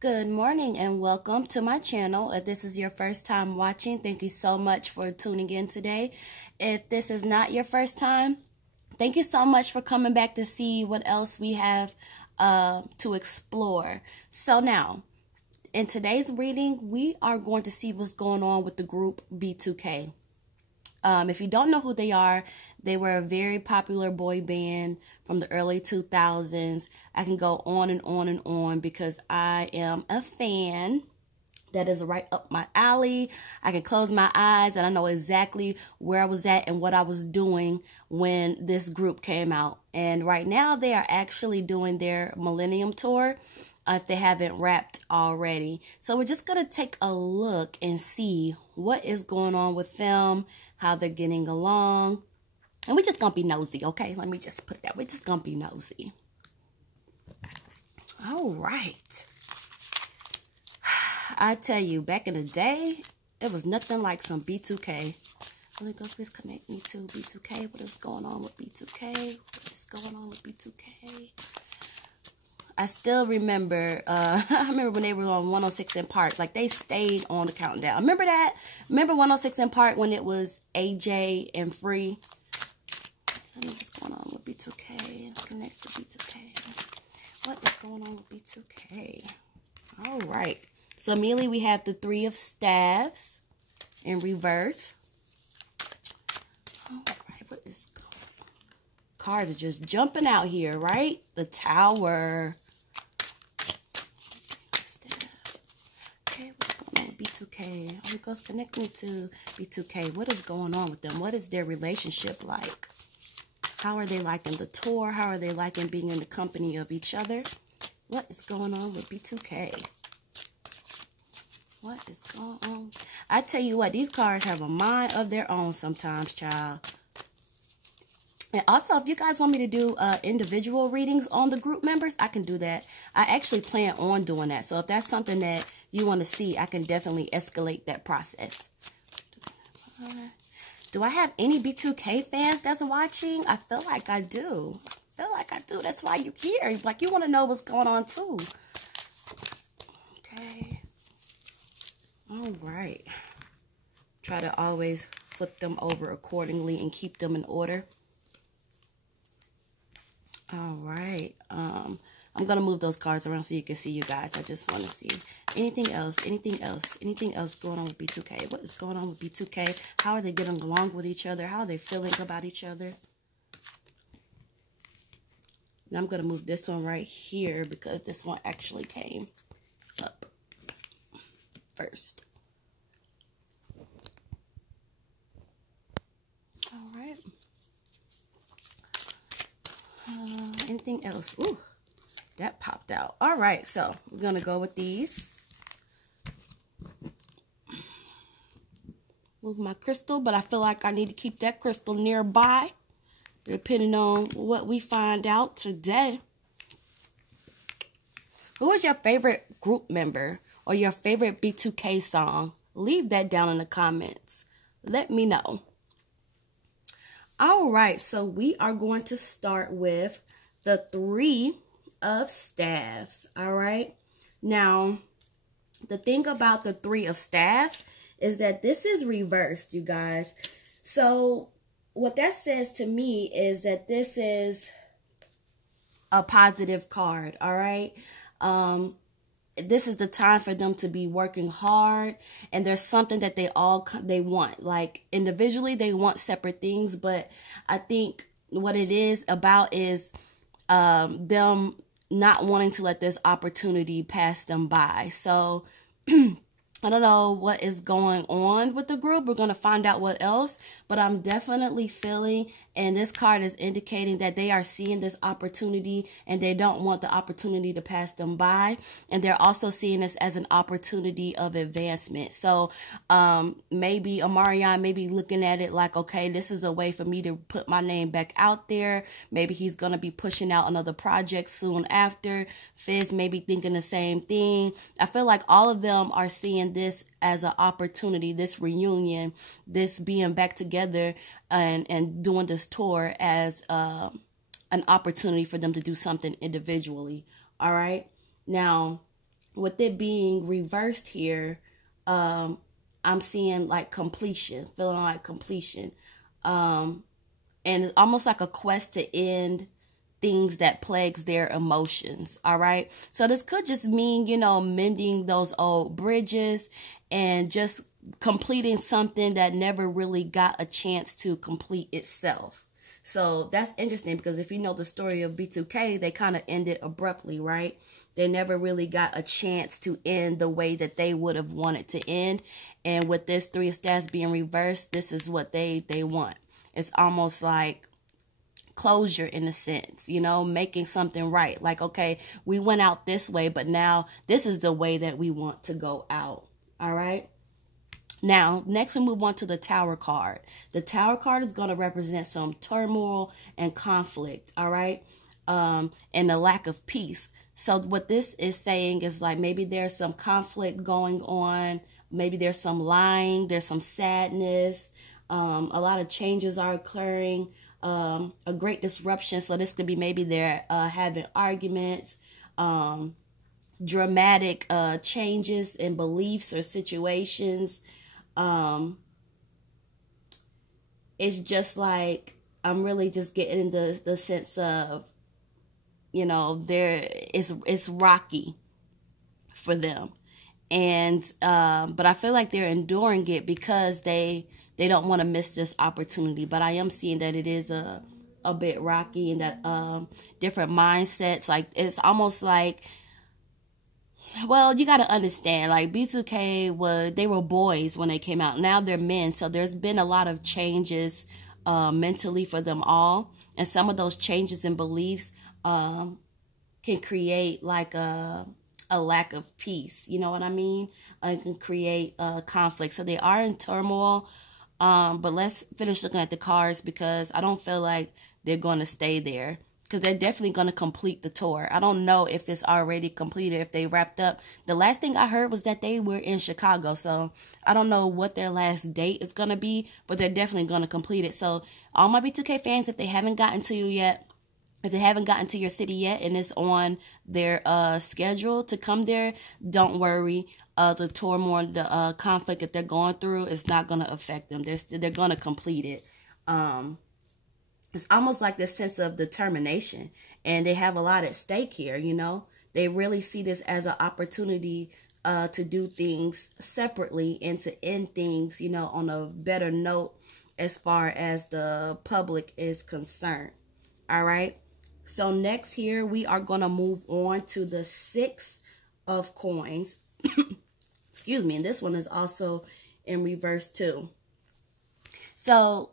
Good morning and welcome to my channel. If this is your first time watching, thank you so much for tuning in today. If this is not your first time, thank you so much for coming back to see what else we have to explore. So now, in today's reading, we are going to see what's going on with the group B2k. If you don't know who they were a very popular boy band from the early 2000s. I can go on and on and on because I am a fan. That is right up my alley. I can close my eyes and I know exactly where I was at and what I was doing when this group came out. And right now they are actually doing their Millennium Tour. If they haven't wrapped already. So we're just going to take a look and see what is going on with them, how they're getting along. And we're just going to be nosy, okay? Let me just put that. We're just going to be nosy. All right. I tell you, back in the day, it was nothing like some B2k. Holy Ghost, please connect me to B2k. What is going on with B2k? What is going on with B2k? I still remember, I remember when they were on 106 in Park, like they stayed on the countdown. Remember that? Remember 106 in Park when it was AJ and Free? So what's going on with B2k? Connect to B2k. What is going on with B2k? All right. So immediately we have the Three of Staves in reverse. All right, what is going on? Cards are just jumping out here, right? The Tower. B2k. Holy Ghost, connect me to B2k. What is going on with them? What is their relationship like? How are they liking the tour? How are they liking being in the company of each other? What is going on with B2k? What is going on? I tell you what, these cards have a mind of their own sometimes, child. And also, if you guys want me to do individual readings on the group members, I can do that. I actually plan on doing that. So if that's something that you want to see, I can definitely escalate that process. Do I have any B2k fans that's watching? I feel like I do. That's why you're here. Like, you want to know what's going on, too. Okay. All right. Try to always flip them over accordingly and keep them in order. All right. I'm going to move those cards around so you can see you guys. I just want to see anything else going on with B2k. What is going on with B2k? How are they getting along with each other? How are they feeling about each other? Now I'm going to move this one right here because this one actually came up first. All right. Anything else? Ooh, that popped out. All right, so we're going to go with these. Move my crystal, but I feel like I need to keep that crystal nearby, depending on what we find out today. Who is your favorite group member or your favorite B2k song? Leave that down in the comments. Let me know. All right, so we are going to start with the Three of Staves. All right. Now, the thing about the Three of Staves is that this is reversed, you guys. So what that says to me is that this is a positive card. All right. This is the time for them to be working hard, and there's something that they want. Like individually, they want separate things, but I think what it is about is them not wanting to let this opportunity pass them by. So I don't know what is going on with the group. We're going to find out what else, but I'm definitely feeling, and this card is indicating that they are seeing this opportunity and they don't want the opportunity to pass them by. And they're also seeing this as an opportunity of advancement. So maybe Amarion may be looking at it like, okay, this is a way for me to put my name back out there. Maybe he's going to be pushing out another project soon after. Fizz may be thinking the same thing. I feel like all of them are seeing this as an opportunity, this reunion, this being back together and doing this tour as an opportunity for them to do something individually. All right. Now, with it being reversed here, I'm seeing like completion, feeling like completion. And it's almost like a quest to end things that plagues their emotions. All right. So this could just mean, you know, mending those old bridges and just completing something that never really got a chance to complete itself. So that's interesting, because if you know the story of B2k, they kind of ended abruptly, right? They never really got a chance to end the way that they would have wanted to end. And with this 3 of staffs being reversed, this is what they want. It's almost like closure in a sense, you know, making something right. Like, okay, we went out this way, but now this is the way that we want to go out. All right. Now, next we move on to the Tower card. The Tower card is going to represent some turmoil and conflict, all right, and the lack of peace. So what this is saying is like maybe there's some conflict going on. Maybe there's some lying. There's some sadness. A lot of changes are occurring. A great disruption. So this could be maybe they're having arguments, dramatic changes in beliefs or situations. It's just like, I'm really just getting the sense of, you know, it's rocky for them. And, but I feel like they're enduring it because they don't want to miss this opportunity. But I am seeing that it is a bit rocky, and that, different mindsets, like, it's almost like, well, you got to understand, like B2k they were boys when they came out. Now they're men. So there's been a lot of changes mentally for them all. And some of those changes in beliefs can create like a lack of peace. You know what I mean? It can create conflict. So they are in turmoil. But let's finish looking at the cards, because I don't feel like they're going to stay there. Because they're definitely going to complete the tour. I don't know if it's already completed, if they wrapped up. The last thing I heard was that they were in Chicago. So I don't know what their last date is going to be, but they're definitely going to complete it. So all my B2k fans, if they haven't gotten to you yet, if they haven't gotten to your city yet and it's on their schedule to come there, don't worry. The turmoil, the conflict that they're going through is not going to affect them. They're going to complete it. It's almost like this sense of determination, and they have a lot at stake here, you know. They really see this as an opportunity to do things separately and to end things, you know, on a better note as far as the public is concerned. All right. So next here, we are going to move on to the 6 of coins. Excuse me. And this one is also in reverse too. So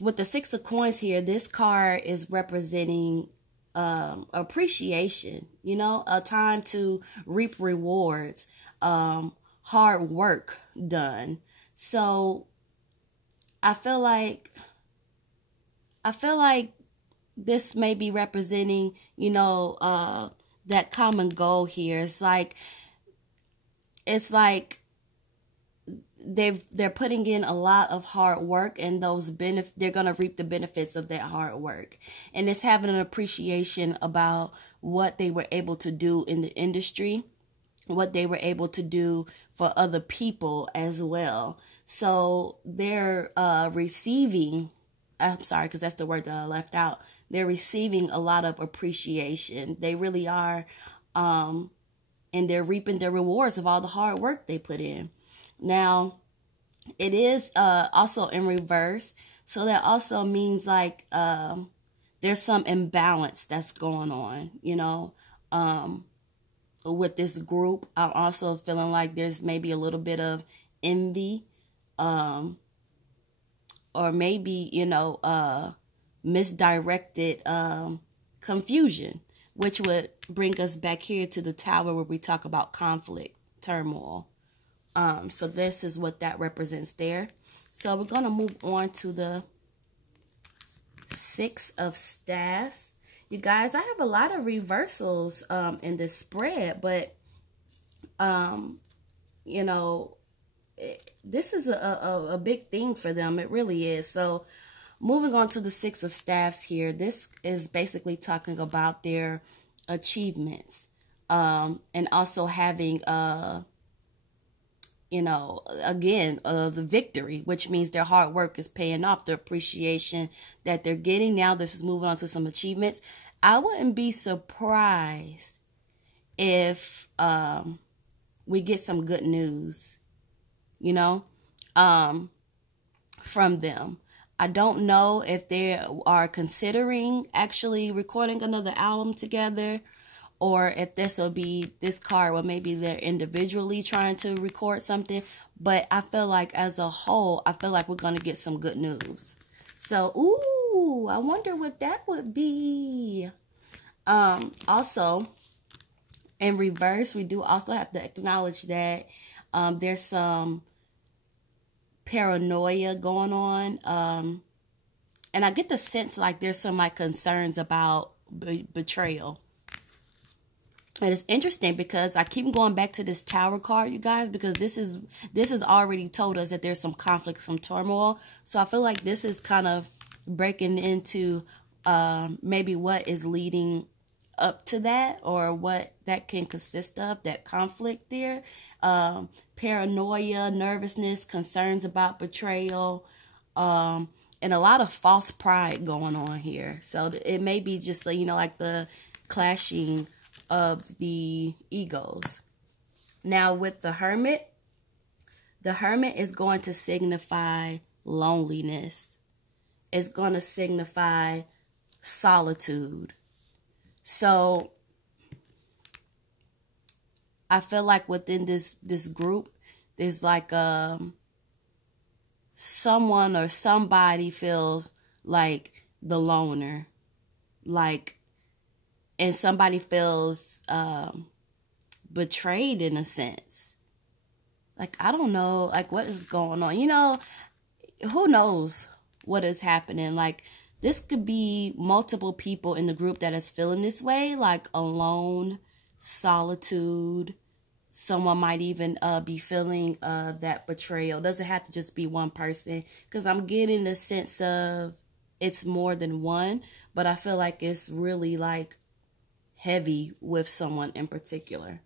with the 6 of coins here, this card is representing appreciation, you know, a time to reap rewards, hard work done. So I feel like this may be representing, you know, that common goal here. It's like they're putting in a lot of hard work, and they're going to reap the benefits of that hard work. And it's having an appreciation about what they were able to do in the industry, what they were able to do for other people as well. So they're receiving, I'm sorry, because that's the word that I left out. They're receiving a lot of appreciation. They really are. And they're reaping the rewards of all the hard work they put in. Now, it is also in reverse. So that also means like there's some imbalance that's going on, you know, with this group. I'm also feeling like there's maybe a little bit of envy, or maybe, you know, misdirected confusion, which would bring us back here to the Tower, where we talk about conflict, turmoil. So this is what that represents there. So we're going to move on to the 6 of staffs. You guys, I have a lot of reversals in this spread, but you know, this is a big thing for them. It really is. So moving on to the 6 of staffs here, this is basically talking about their achievements. and also having, you know, again, the victory, which means their hard work is paying off, the appreciation that they're getting. Now this is moving on to some achievements. I wouldn't be surprised if we get some good news, you know, from them. I don't know if they are considering actually recording another album together, or if this card, well, maybe they're individually trying to record something. But I feel like as a whole, I feel like we're going to get some good news. So, ooh, I wonder what that would be. Also, in reverse, we do also have to acknowledge that there's some paranoia going on. And I get the sense like there's some like concerns about betrayal. And it's interesting because I keep going back to this Tower card, you guys, because this has already told us that there's some conflict, some turmoil. So I feel like this is kind of breaking into maybe what is leading up to that, or what that can consist of, that conflict there. Paranoia, nervousness, concerns about betrayal, and a lot of false pride going on here. So it may be just, you know, like the clashing of the egos. Now with the Hermit is going to signify loneliness. It's going to signify solitude. So I feel like within this group, there's like someone or somebody feels like the loner, like, and somebody feels betrayed in a sense. Like, I don't know, like, what is going on? You know, who knows what is happening? Like, this could be multiple people in the group that is feeling this way, like alone, solitude. Someone might even be feeling that betrayal. Doesn't have to just be one person, because I'm getting the sense of it's more than one, but I feel like it's really like heavy with someone in particular.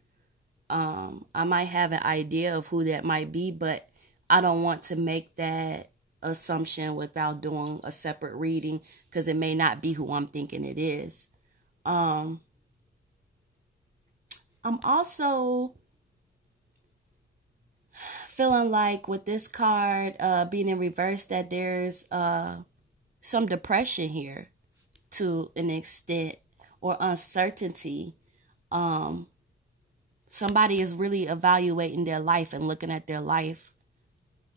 I might have an idea of who that might be, but I don't want to make that assumption without doing a separate reading, because it may not be who I'm thinking it is. I'm also feeling like with this card being in reverse that there's some depression here to an extent, or uncertainty. Somebody is really evaluating their life and looking at their life.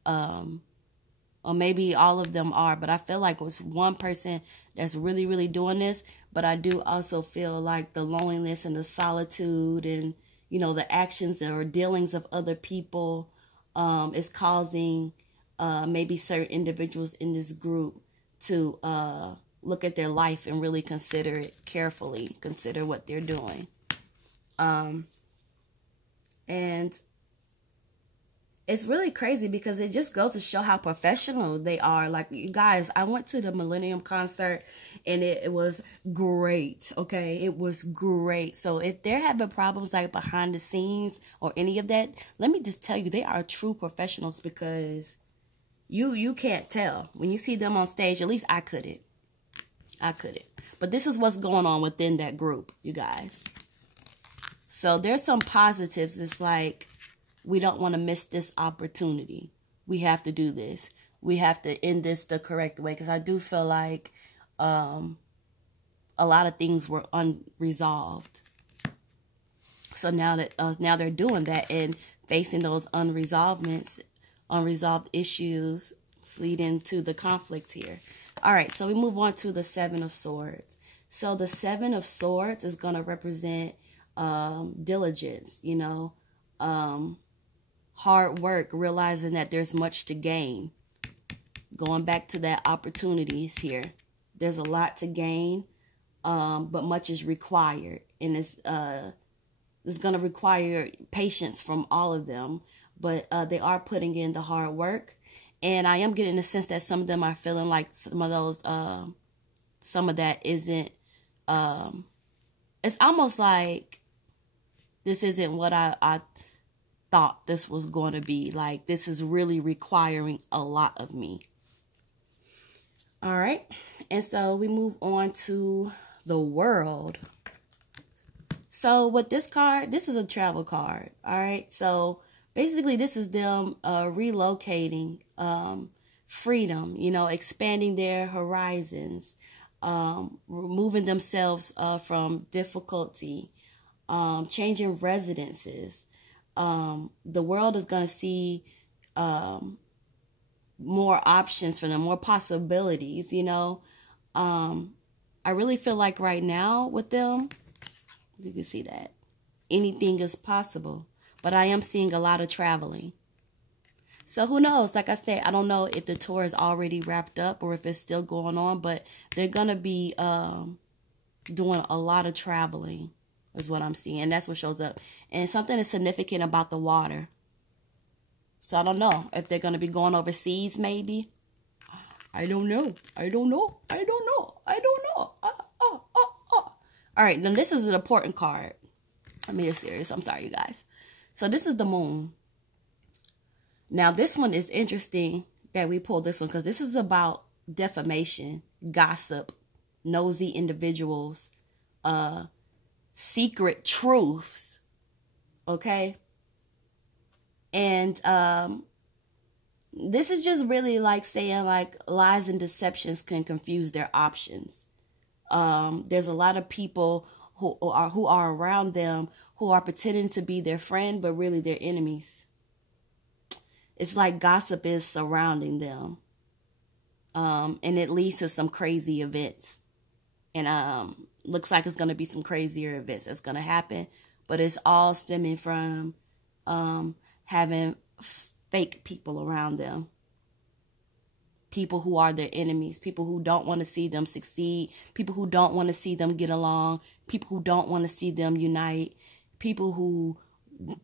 Or maybe all of them are, but I feel like it's one person that's really, really doing this. But I do also feel like the loneliness and the solitude and, you know, the actions or dealings of other people is causing maybe certain individuals in this group to look at their life and really consider it carefully, consider what they're doing. And it's really crazy because it just goes to show how professional they are. Like, you guys, I went to the Millennium concert and it was great, okay? It was great. So if they're having problems like behind the scenes or any of that, let me just tell you, they are true professionals, because you can't tell. When you see them on stage, at least I couldn't. But this is what's going on within that group, you guys. So there's some positives. It's like, we don't want to miss this opportunity. We have to do this. We have to end this the correct way, because I do feel like a lot of things were unresolved. So now that now they're doing that and facing those unresolved issues, leading to the conflict here. All right, so we move on to the Seven of Swords. So the Seven of Swords is going to represent diligence, you know, hard work, realizing that there's much to gain. Going back to that opportunities here. There's a lot to gain, but much is required. And it's going to require patience from all of them. But they are putting in the hard work. And I am getting the sense that some of them are feeling like some of those, some of that isn't, it's almost like This isn't what I thought this was going to be. Like, this is really requiring a lot of me. All right. And so we move on to the World. So with this card, this is a travel card. All right. So basically this is them relocating, freedom, you know, expanding their horizons, removing themselves from difficulty, changing residences. The world is going to see more options for them, more possibilities, you know. I really feel like right now with them, you can see that anything is possible, but I am seeing a lot of traveling. So who knows? Like I said, I don't know if the tour is already wrapped up or if it's still going on, but they're going to be doing a lot of traveling is what I'm seeing. And that's what shows up. And something is significant about the water. So I don't know if they're going to be going overseas maybe. I don't know. I don't know. I don't know. I don't know. All right, then this is an important card. I mean, it's serious. I'm sorry, you guys. So this is the Moon. Now, this one is interesting that we pulled this one because this is about defamation, gossip, nosy individuals, secret truths, okay? And this is just really like saying like lies and deceptions can confuse their options. There's a lot of people who are around them who are pretending to be their friend, but really they're enemies. It's like gossip is surrounding them. And it leads to some crazy events. And looks like it's going to be some crazier events that's going to happen. But it's all stemming from having fake people around them. People who are their enemies. People who don't want to see them succeed. People who don't want to see them get along. People who don't want to see them unite. People who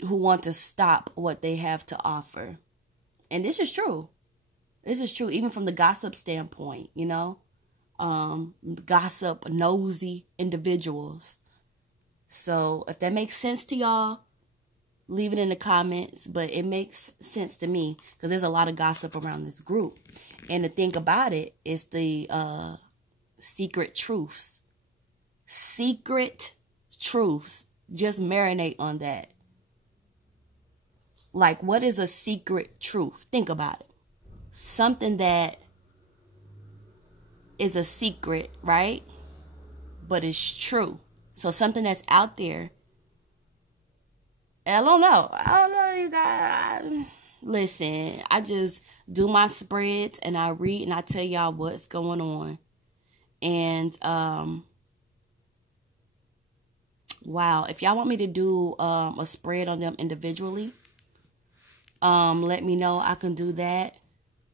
want to stop what they have to offer. And this is true. This is true even from the gossip standpoint, you know. Gossip, nosy individuals. So if that makes sense to y'all, leave it in the comments. But it makes sense to me because there's a lot of gossip around this group. And the thing about it is the secret truths. Secret truths. Just marinate on that. Like, what is a secret truth? Think about it. Something that is a secret, right? But it's true. So something that's out there. I don't know, you guys. Listen, I just do my spreads and I read and I tell y'all what's going on. And, wow. If y'all want me to do a spread on them individually, let me know. I can do that.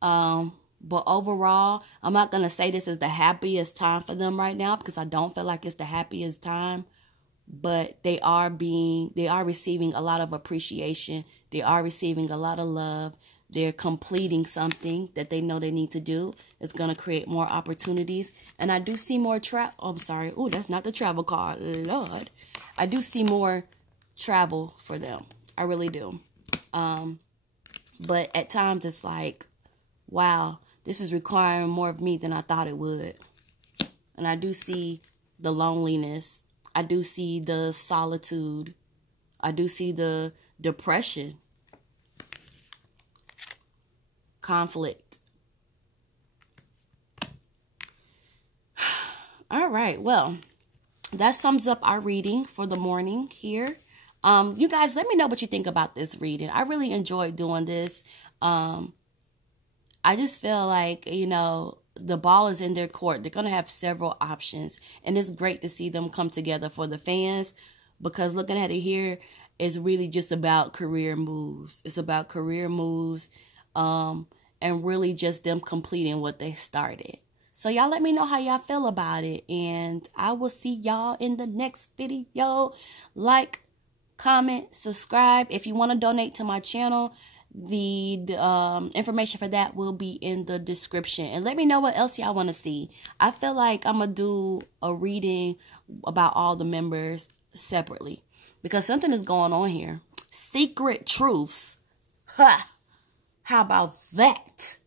But overall, I'm not going to say this is the happiest time for them right now because I don't feel like it's the happiest time. But they are receiving a lot of appreciation. They are receiving a lot of love. They're completing something that they know they need to do. It's going to create more opportunities. And I do see more I'm sorry. Oh, that's not the travel card. Lord. I do see more travel for them. I really do. But at times it's like, wow, this is requiring more of me than I thought it would. And I do see the loneliness. I do see the solitude. I do see the depression. Conflict. All right, well, that sums up our reading for the morning here. You guys, let me know what you think about this reading. I really enjoyed doing this. I just feel like, you know, the ball is in their court. They're going to have several options. And it's great to see them come together for the fans. Because looking at it here is really just about career moves. It's about career moves. And really just them completing what they started. So y'all let me know how y'all feel about it. And I will see y'all in the next video. Like, comment, subscribe. If you want to donate to my channel, the information for that will be in the description. And let me know what else y'all want to see. I feel like I'm going to do a reading about all the members separately. because something is going on here. Secret truths. Huh. How about that?